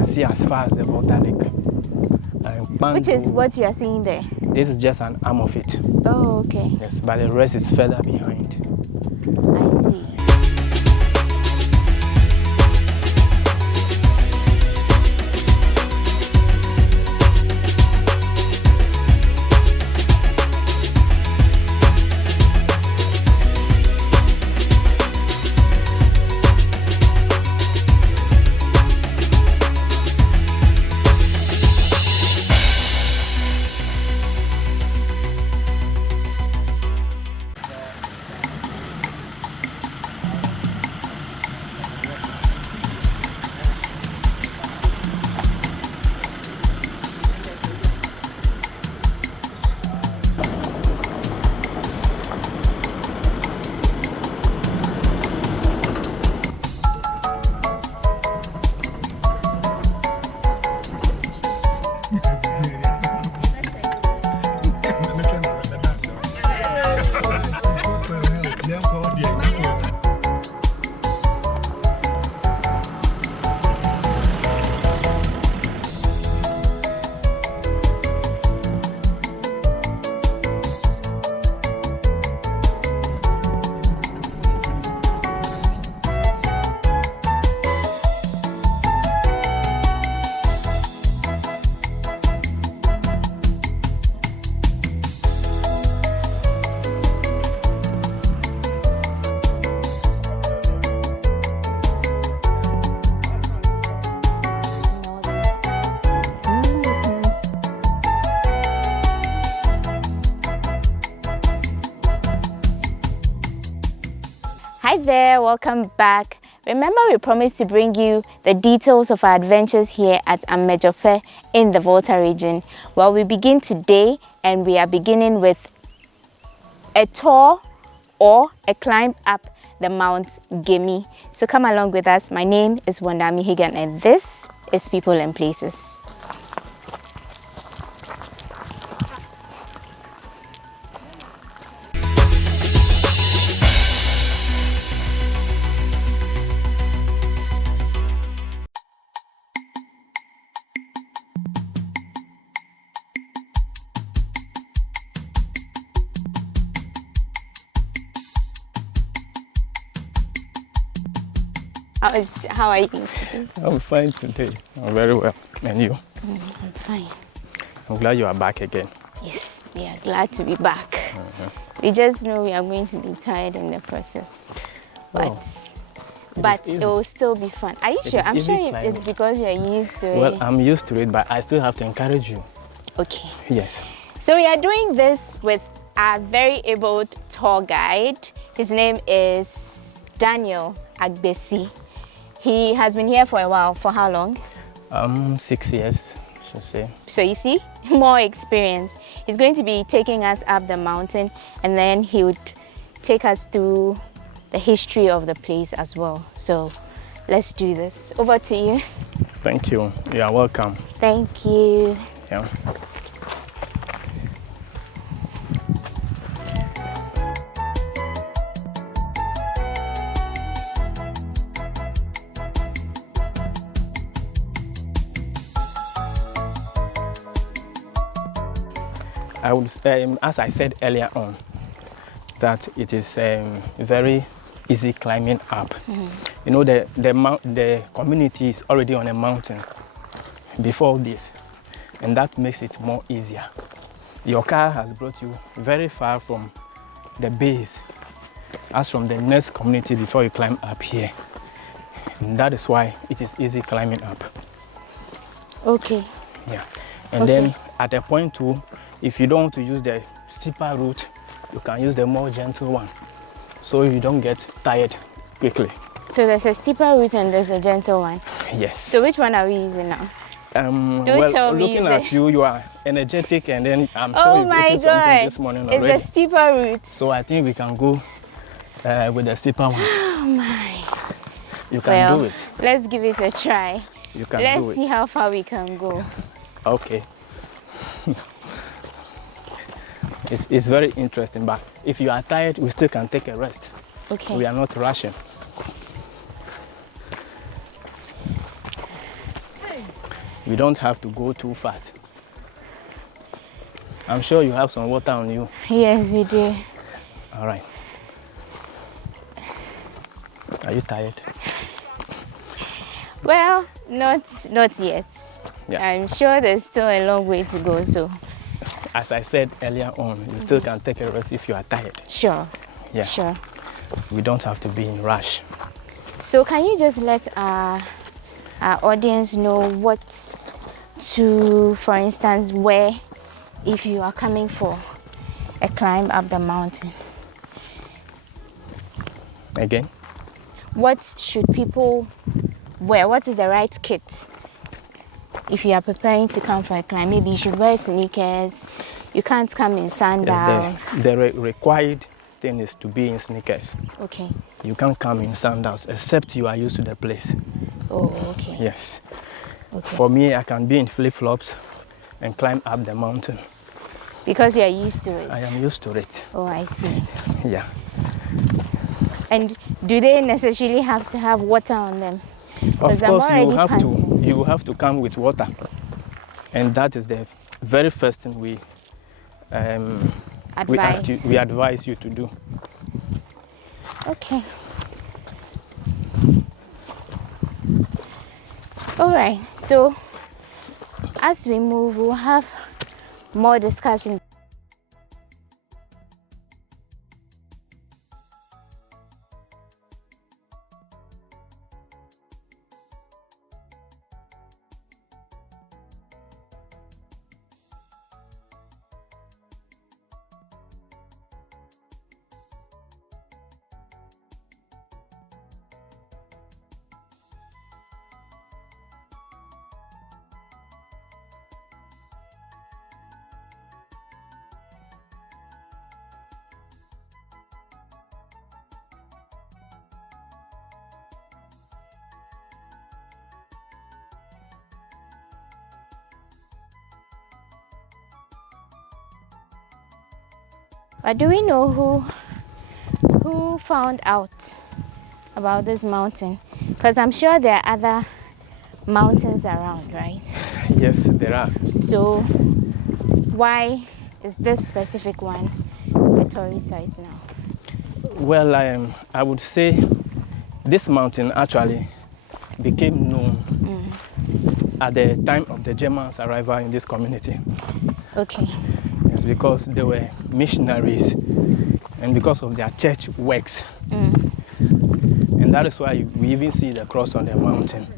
can see as far as the water lake. Which is what you are seeing there? This is just an arm of it. Oh, okay. Yes, but the rest is further behind. I see. Hi there, welcome back. Remember, we promised to bring you the details of our adventures here at Amedzofe in the Volta region. Well, we begin today and we are beginning with a tour or a climb up the Mount Gemi. So come along with us. My name is Ami Hagan and this is People and Places. How are you today? I'm fine today. I'm very well. And you? I'm fine. I'm glad you are back again. Yes, we are glad to be back. We just know we are going to be tired in the process. But it will still be fun. Are you sure? I'm sure it's because you're used to it. Well, I'm used to it, but I still have to encourage you. Okay. Yes. So we are doing this with our very able tour guide. His name is Daniel Agbesi. He has been here for a while. For how long? 6 years, I should say. So you see, more experience. He's going to be taking us up the mountain and then he would take us through the history of the place as well. So let's do this. Over to you. Thank you. You are welcome. Thank you. Yeah. I would, as I said earlier on, that it is very easy climbing up. You know, the community is already on a mountain before this, and that makes it more easier. Your car has brought you very far from the base, as from the next community before you climb up here. And that is why it is easy climbing up. Okay. Yeah. And then at a point too, if you don't want to use the steeper route, you can use the more gentle one, so you don't get tired quickly. So there's a steeper route and there's a gentle one? Yes. So which one are we using now? Well, looking at you, you are energetic, and then I'm sure you've eaten something this morning already. It's a steeper route. So I think we can go with the steeper one. Oh my. You can do it. Let's give it a try. You can do it. Let's see how far we can go. Okay. It's very interesting, but if you are tired, we still can take a rest. Okay. We are not rushing. We don't have to go too fast. I'm sure you have some water on you. Yes, we do. All right. Are you tired? Well, not yet. Yeah. I'm sure there's still a long way to go, so. As I said earlier on, you still can take a rest if you are tired. Sure. Yeah. Sure. We don't have to be in rush. So can you just let our audience know what to, for instance, where, if you are coming for a climb up the mountain? Again? What should people wear? What is the right kit if you are preparing to come for a climb? Maybe you should wear sneakers. You can't come in sandals. Yes, the required thing is to be in sneakers. Okay. You can't come in sandals except you are used to the place. Oh, okay. Yes. Okay. For me, I can be in flip-flops and climb up the mountain. Because you are used to it. I am used to it. Oh, I see. Yeah. And do they necessarily have to have water on them? Of course, panting. you have to come with water, and that is the very first thing we advise you to do. Okay. All right. So as we move, we'll have more discussions. But do we know who found out about this mountain? Because I'm sure there are other mountains around, right? Yes, there are. So why is this specific one a tourist site now? Well, I would say this mountain actually became known at the time of the Germans' arrival in this community. Okay. It's because they were missionaries and because of their church works. And that is why we even see the cross on the mountain.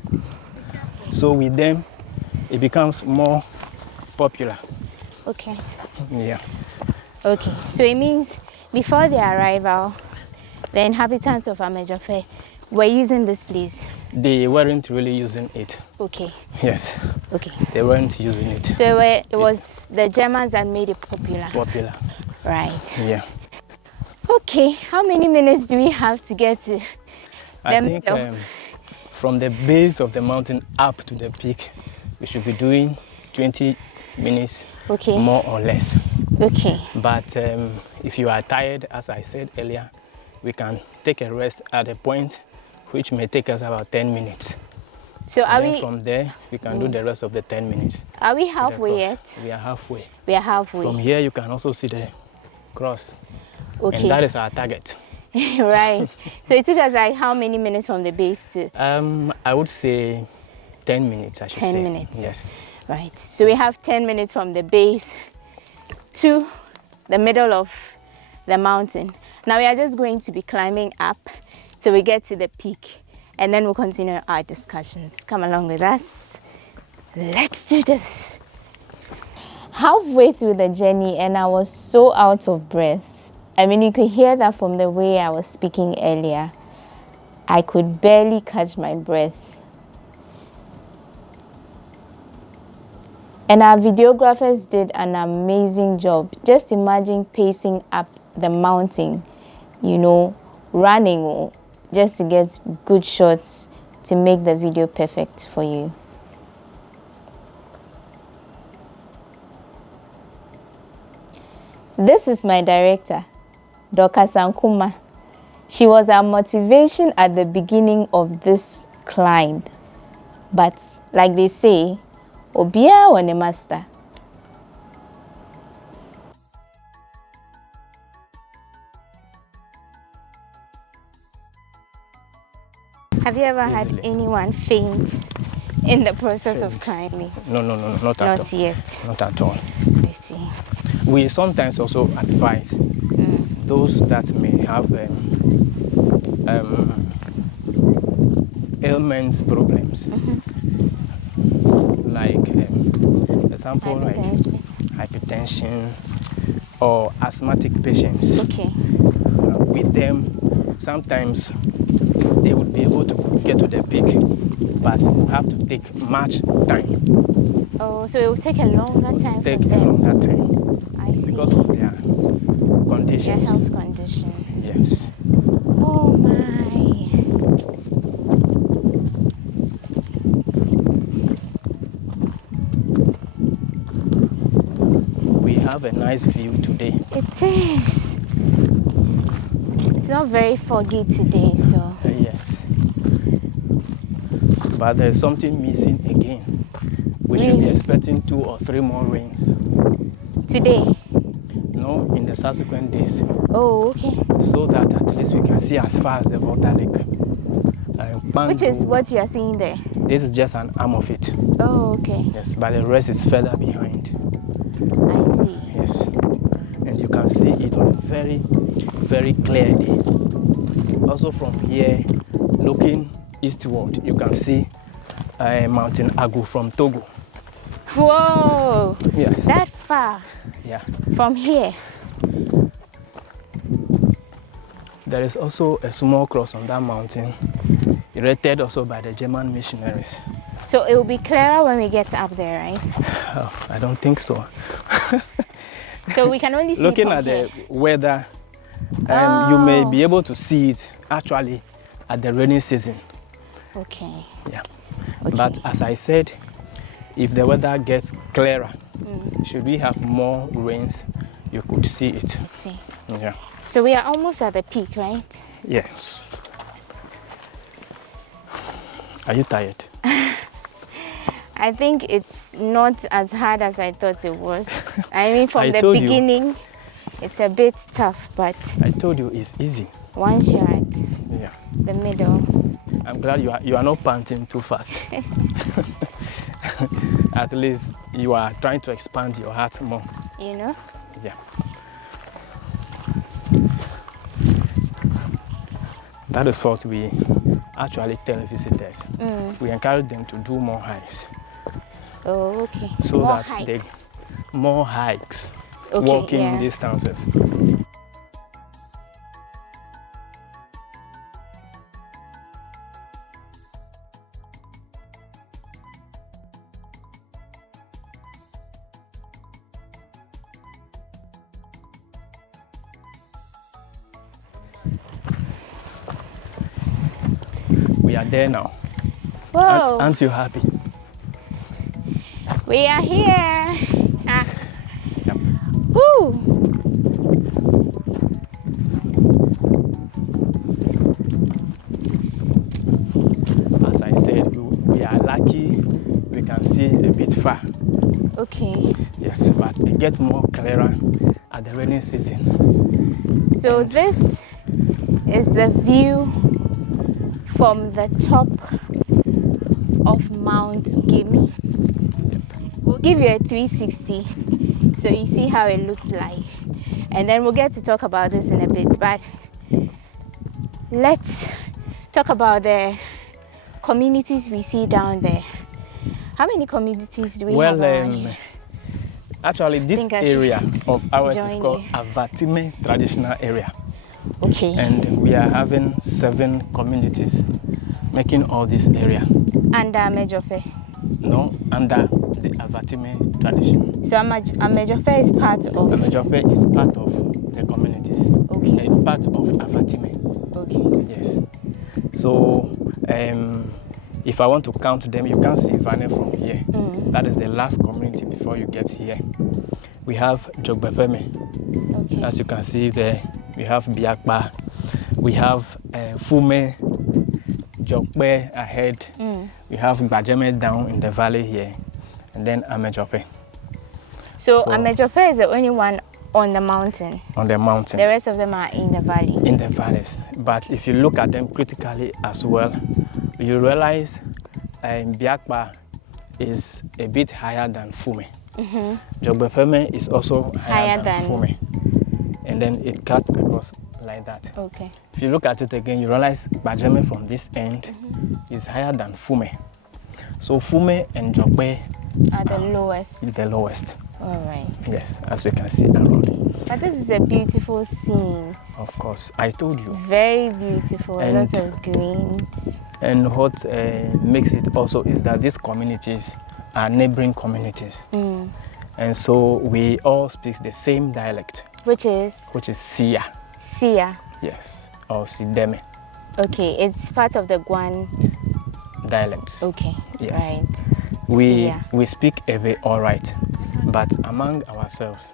So with them, it becomes more popular. Okay. Yeah. Okay. So it means before their arrival, the inhabitants of Amedzofe were using this place. They weren't really using it. Okay. Yes. Okay. They weren't using it. So it was the Germans that made it popular. Popular. Right. Yeah. Okay. How many minutes do we have to get to I think from the base of the mountain up to the peak, we should be doing 20 minutes, okay, more or less. Okay. But if you are tired, as I said earlier, we can take a rest at a point which may take us about 10 minutes. So are we, from there, we can do the rest of the 10 minutes. Are we halfway yet? We are halfway. We are halfway. From here, you can also see the cross. Okay. And that is our target. Right. So it took us like how many minutes from the base to? I would say 10 minutes, I should say. 10 minutes. Yes. Right. So we have 10 minutes from the base to the middle of the mountain. Now we are just going to be climbing up till we get to the peak, and then we'll continue our discussions. Come along with us. Let's do this. Halfway through the journey, and I was so out of breath. I mean, you could hear that from the way I was speaking earlier. I could barely catch my breath. And our videographers did an amazing job. Just imagine pacing up the mountain, you know, running just to get good shots to make the video perfect for you. This is my director, Dr. Sankuma. She was our motivation at the beginning of this climb. But like they say, Obia or ne master. Have you ever had anyone faint in the process of climbing? No, not at all. Not yet. Not at all. I see. We sometimes also advise those that may have ailments, problems, like example like hypertension or asthmatic patients. Okay. With them, sometimes they would be able to get to the peak, but will have to take much time. Oh, so it will take a longer time. Take a longer time. I see. Because of their conditions. Their health condition. Yes. Oh my. We have a nice view today. It is. It's not very foggy today, so. Yes. But there's something missing again. We should be expecting 2 or 3 more rains. Today? No, in the subsequent days. Oh, okay. So that at least we can see as far as the water lake. Which is what you are seeing there? This is just an arm of it. Oh, okay. Yes, but the rest is further behind. I see. Yes. And you can see it on a very, very clear day. Also from here, looking eastward, you can see Mountain Agu from Togo. Whoa! Yes. That far? Yeah. From here? There is also a small cross on that mountain, erected also by the German missionaries. So it will be clearer when we get up there, right? Oh, I don't think so. So we can only see looking from at here. the weather, you may be able to see it actually at the rainy season. Okay. Yeah. Okay. But as I said, if the weather gets clearer, should we have more rains, you could see it. I see. Yeah. So we are almost at the peak, right? Yes. Are you tired? I think it's not as hard as I thought it was. I mean, from the beginning, it's a bit tough, but I told you it's easy. once you're at the middle. I'm glad you are not panting too fast. At least you are trying to expand your heart more. You know? Yeah. That is what we actually tell visitors. We encourage them to do more hikes. Oh, okay. So more that hikes. they more hikes, Okay, walking distances. We are there now. Whoa! Aren't you happy? We are here. Yep. Woo! As I said, we are lucky we can see a bit far. Okay. Yes, but it gets more clearer at the rainy season. So this is the view from the top of Mount Gemi. We'll give you a 360 so you see how it looks like. And then we'll get to talk about this in a bit. But let's talk about the communities we see down there. How many communities do we have around here? Actually, this area of ours is called Avatime Traditional Area. Okay. And we are having 7 communities making all this area. Under Amedzofe? No, under the Avatime tradition. So Amedzofe is part of? Amedzofe is part of the communities. Okay. And part of Avatime. Okay. Yes. So, if I want to count them, you can see Vane from here. That is the last community before you get here. We have Jogbepeme. Okay. As you can see there, we have Biakba. We have Fume, Jokbe ahead. We have Bajeme down in the valley here. and then Amedzofe. So Amedzofe is the only one on the mountain. On the mountain. The rest of them are in the valley. In the valleys. But if you look at them critically as well, you realize Biakpa is a bit higher than Fume. Jogbefeme is also higher than Fume. And then it cuts across like that. Okay. If you look at it again, you realize Bajeme from this end is higher than Fume. So Fume and Jogbe are the lowest. The lowest. All right. Yes, as you can see around. But this is a beautiful scene. Of course, I told you. Very beautiful, a lot of greens. And what makes it also is that these communities are neighboring communities. And so we all speak the same dialect. Which is? Which is Sia. Sia. Yes, or Sideme. Okay, it's part of the Guan dialects. Okay, yes. Right. We speak Ewe all right, but among ourselves,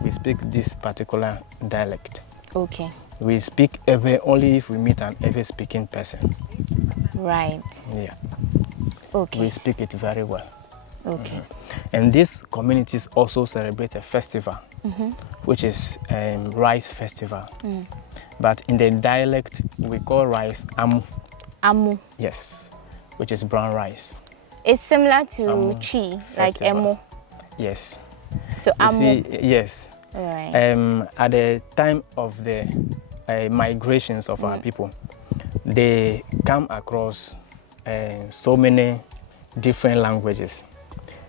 we speak this particular dialect. Okay. We speak Ewe only if we meet an Ewe speaking person. Right. Yeah. Okay. We speak it very well. Okay. And these communities also celebrate a festival, which is rice festival. But in the dialect, we call rice amu. Amu. Yes, which is brown rice. It's similar to chi, like emo. Yes. So amu. See, yes. All right. At the time of the migrations of our people, they come across so many different languages.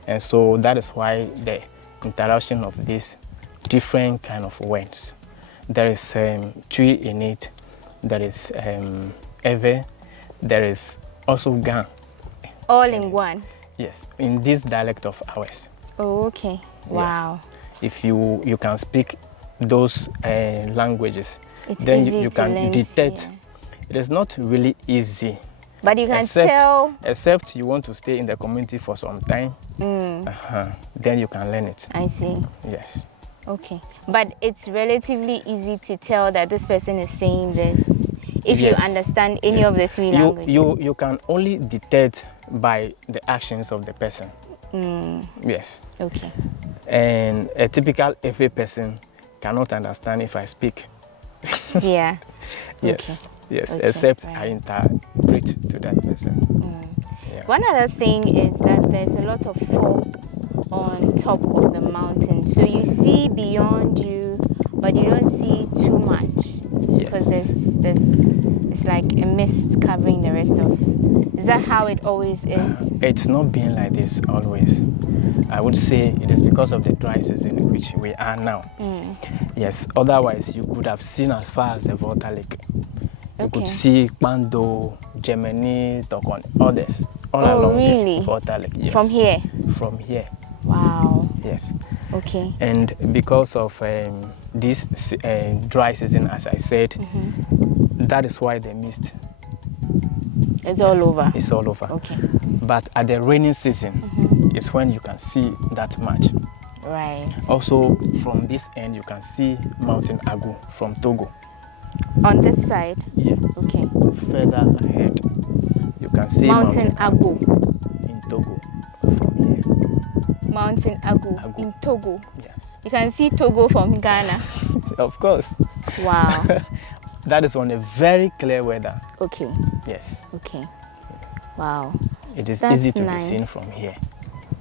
And so that is why the interaction of these different kind of words. There is Twi in it, there is Ewe, there is also Gan. All in one? Yes, in this dialect of ours. Oh, okay. Wow. Yes. If you can speak those languages, it's then you can detect. Yeah. It is not really easy. But you can tell. Except you want to stay in the community for some time, then you can learn it. I see. Yes. Okay. But it's relatively easy to tell that this person is saying this if you understand any of the three languages. You can only detect by the actions of the person. Yes. Okay. And a typical FA person cannot understand if I speak. Yeah. Yes. Okay. Yes, okay, except right. I interpret to that person. Yeah. One other thing is that there's a lot of fog on top of the mountain. So you see beyond you, but you don't see too much. Because it's like a mist covering the rest of. Is that how it always is? It's not been like this always. I would say it is because of the dry season in which we are now. Yes, otherwise you could have seen as far as the Volta Lake. You could see Pando, Gemi, Tokon, others, all along the Volta Lake. Yes. From here? From here. Wow. Yes. Okay. And because of this dry season, as I said, that is why the mist. It's all over? It's all over. Okay. But at the rainy season, is when you can see that much. Right. Also, from this end, you can see Mountain Agu from Togo. On this side? Yes. Okay. Further ahead, you can see Mountain Agu in Togo from here. Mountain Agu in Togo. Yes. You can see Togo from Ghana. Of course. Wow. That is on a very clear weather. Okay. Yes. Okay. Wow. It is easy to be seen from here.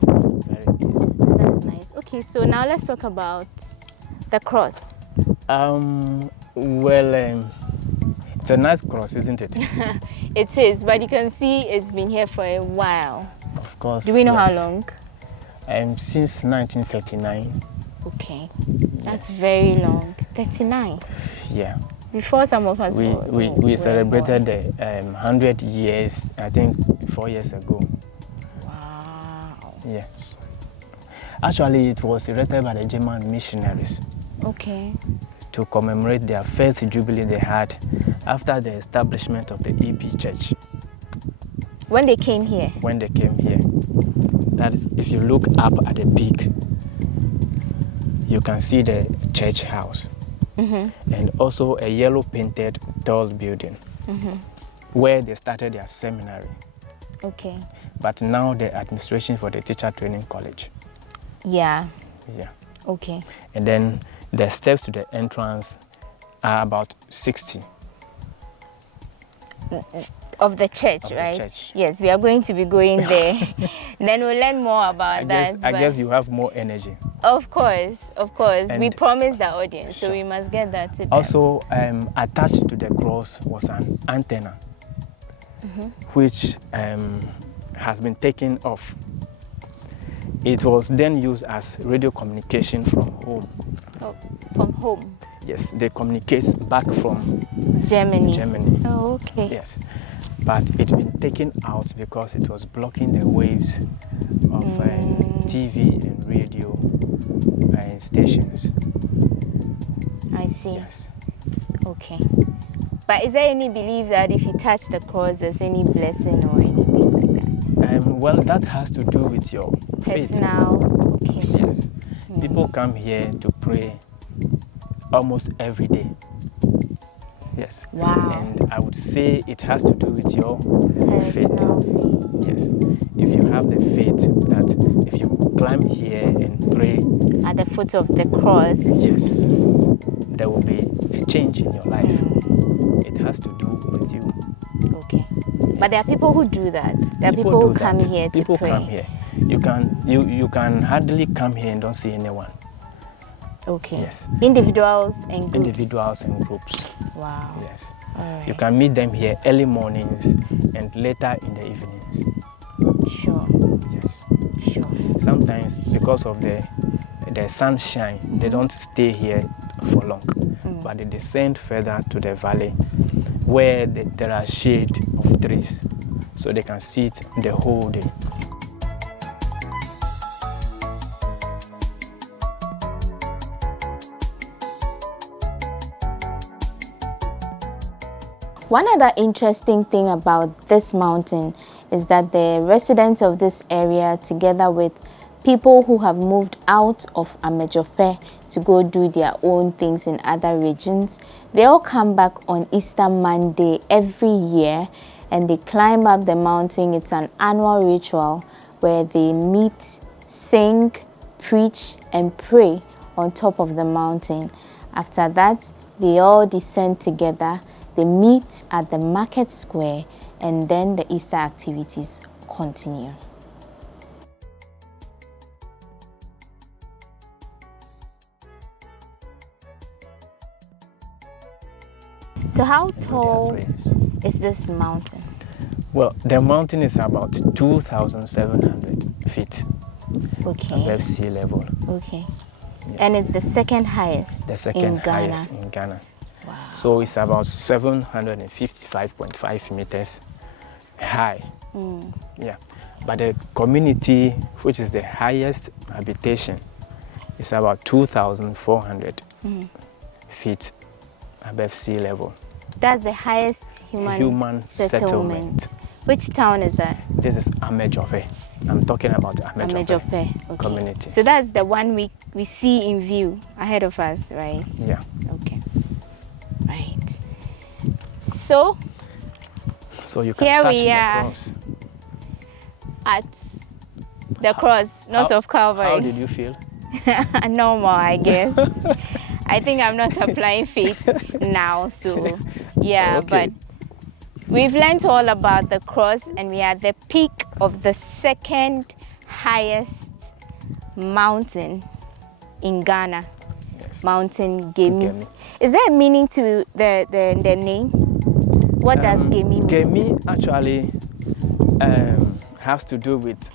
Very easy. That's nice. Okay, so now let's talk about the cross. Well, it's a nice cross, isn't it? It is, but you can see it's been here for a while. Of course. Do we know how long? Since 1939. Okay, that's very long. 39. Yeah. Before some of us we celebrated the 100 years, I think 4 years ago. Wow. Yes. Actually, it was erected by the German missionaries. Okay. To commemorate their first jubilee they had after the establishment of the EP Church. When they came here? When they came here. That is, if you look up at the peak, you can see the church house. And also a yellow painted tall building where they started their seminary. Okay. But now the administration for the teacher training college. Yeah. Yeah. Okay. And then the steps to the entrance are about 60. Of the church, Of the right? church. Yes, we are going to be going there. Then we'll learn more about that. I guess you have more energy. Of course, of course. We And promised the audience, sure. so we must get that to them. Also, attached to the cross was an antenna, which has been taken off. It was then used as radio communication from home. Oh, from home. Yes, they communicate back from Germany. Oh, okay. Yes, but it's been taken out because it was blocking the waves of TV and radio stations. I see. Yes. Okay. But is there any belief that if you touch the cross, there's any blessing or anything like that? Well, that has to do with your faith. Personal. Okay. Yes. People come here to pray almost every day. Yes. Wow. And I would say it has to do with your Personal faith. Yes. If you have the faith that if you climb here and pray at the foot of the cross, yes, there will be a change in your life. It has to do with you. Okay. But there are people who do that. There are people who come here to people pray. Come here. You can hardly come here and don't see anyone. Okay. Yes. Individuals and groups. Individuals and groups. Wow. Yes. All right. You can meet them here early mornings and later in the evenings. Sure. Yes. Sure. Sometimes because of the sunshine, they don't stay here for long, but they descend further to the valley where there are shade of trees, so they can sit the whole day. One other interesting thing about this mountain is that the residents of this area, together with people who have moved out of Amedzofe to go do their own things in other regions, they all come back on Easter Monday every year and they climb up the mountain. It's an annual ritual where they meet, sing, preach and pray on top of the mountain. After that, they all descend together. They meet at the market square and then the Easter activities continue. So how tall is this mountain? Well, the mountain is about 2,700 feet above sea level. Okay. Yes. And it's the second highest The second in Ghana. highest in Ghana. Wow. So it's about 755.5 meters high. Yeah. But the community, which is the highest habitation, is about 2,400 feet above sea level. That's the highest human settlement. Which town is that? This is Amedzofe. I'm talking about Amedzofe Okay. community. So that's the one we see in view ahead of us, right? Yeah. Okay. Right. So you can here touch we the are cross. At the cross, not of Calvary. How did you feel? Normal, I guess. I think I'm not applying faith now, so yeah, Okay. but we've learned all about the cross and we are at the peak of the second highest mountain in Ghana. Yes. Mountain Gemi. Gemi. Is there a meaning to the name? What does Gemi mean? Gemi actually has to do with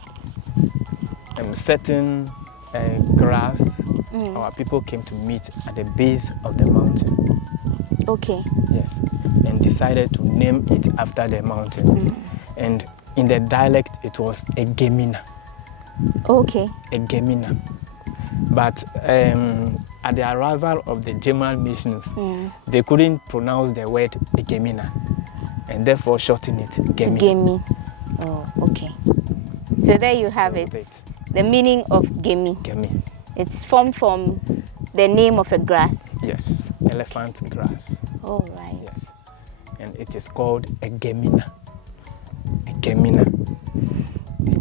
certain grass our people came to meet at the base of the mountain. Okay. Yes, and decided to name it after the mountain. And in the dialect, it was a Gemina. Okay. A Gemina. But at the arrival of the German missions, they couldn't pronounce the word Gemina, and therefore shortened it Gemi. To Gemi. Oh, okay. So there you have it. The meaning of Gemi. Gemi. It's formed from the name of a grass. Yes, elephant grass. Oh, right. Yes, and it is called a Gemina. A Gemina.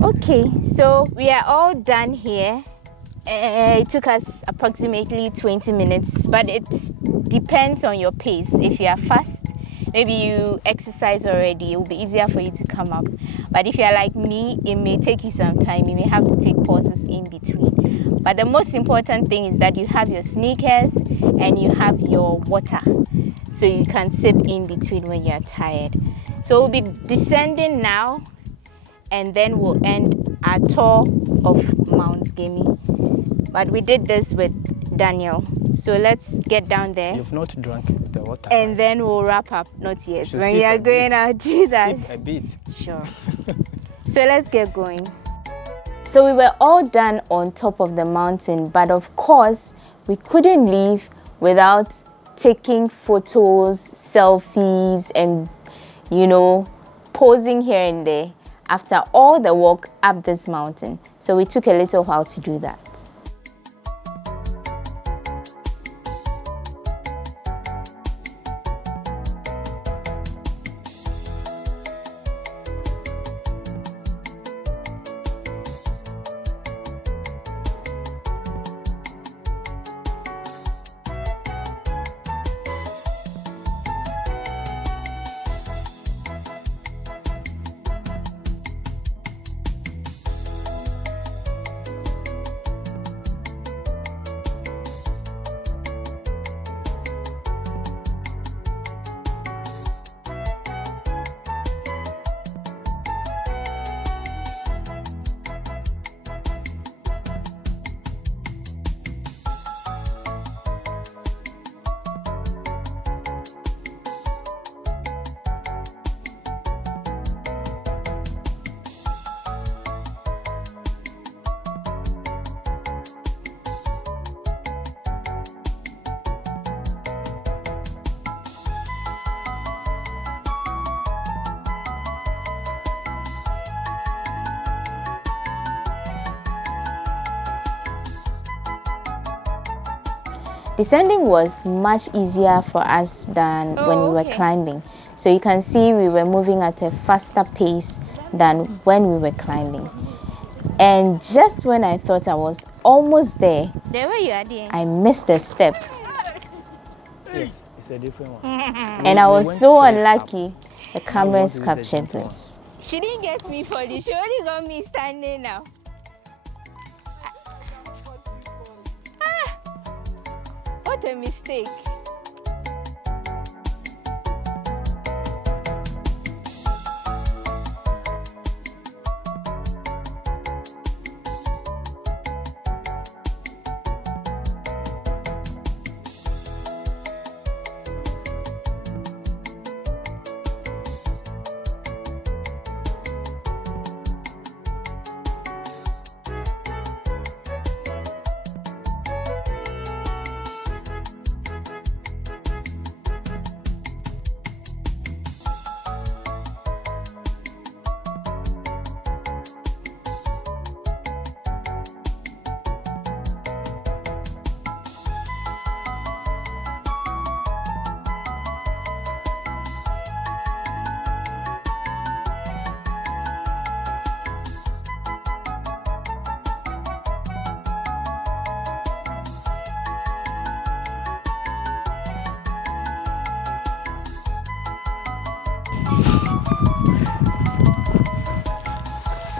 Okay, so we are all done here. It took us approximately 20 minutes, but it depends on your pace. If you are fast, maybe you exercise already, it will be easier for you to come up. But if you are like me, it may take you some time. You may have to take pauses in between. But the most important thing is that you have your sneakers and you have your water, so you can sip in between when you are tired. So we'll be descending now, and then we'll end our tour of Mount Gemi. But we did this with Daniel. So let's get down there. You've not drunk the water. And then we'll wrap up. Not yet. So when you are going out, do that. Sip a bit. Sure. So let's get going. So we were all done on top of the mountain, but of course, we couldn't leave without taking photos, selfies, and, you know, posing here and there after all the walk up this mountain. So we took a little while to do that. Descending was much easier for us than when we were climbing. So you can see we were moving at a faster pace than when we were climbing. And just when I thought I was almost there, I missed a step. Yes, it's a different one. And I was so unlucky. The cameras captured this. She didn't get me for this. She only got me standing now. What a mistake.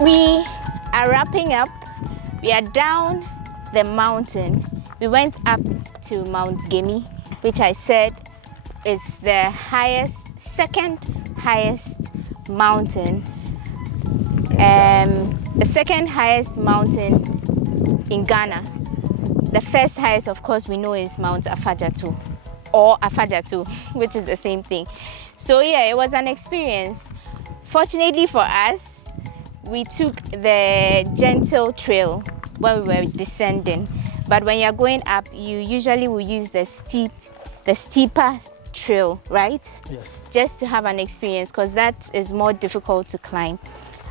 We are wrapping up. We are down the mountain. We went up to Mount Gemi, which I said is the highest, second highest mountain. The second highest mountain in Ghana. The first highest, of course, we know is Mount Afajatu, or Afajatu, which is the same thing. So yeah, it was an experience. Fortunately for us, we took the gentle trail when we were descending. But when you're going up, you usually will use the steeper trail, right? Yes. Just to have an experience, because that is more difficult to climb.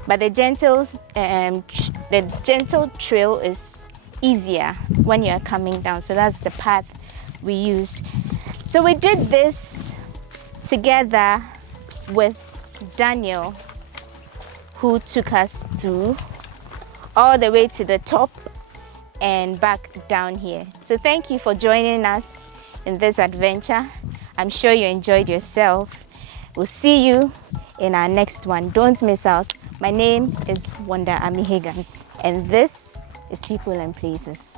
But the gentle trail is easier when you're coming down. So that's the path we used. So we did this together with Daniel, who took us through all the way to the top and back down here. So thank you for joining us in this adventure. I'm sure you enjoyed yourself. We'll see you in our next one. Don't miss out. My name is Wanda Ami Hagan, and this is People and Places.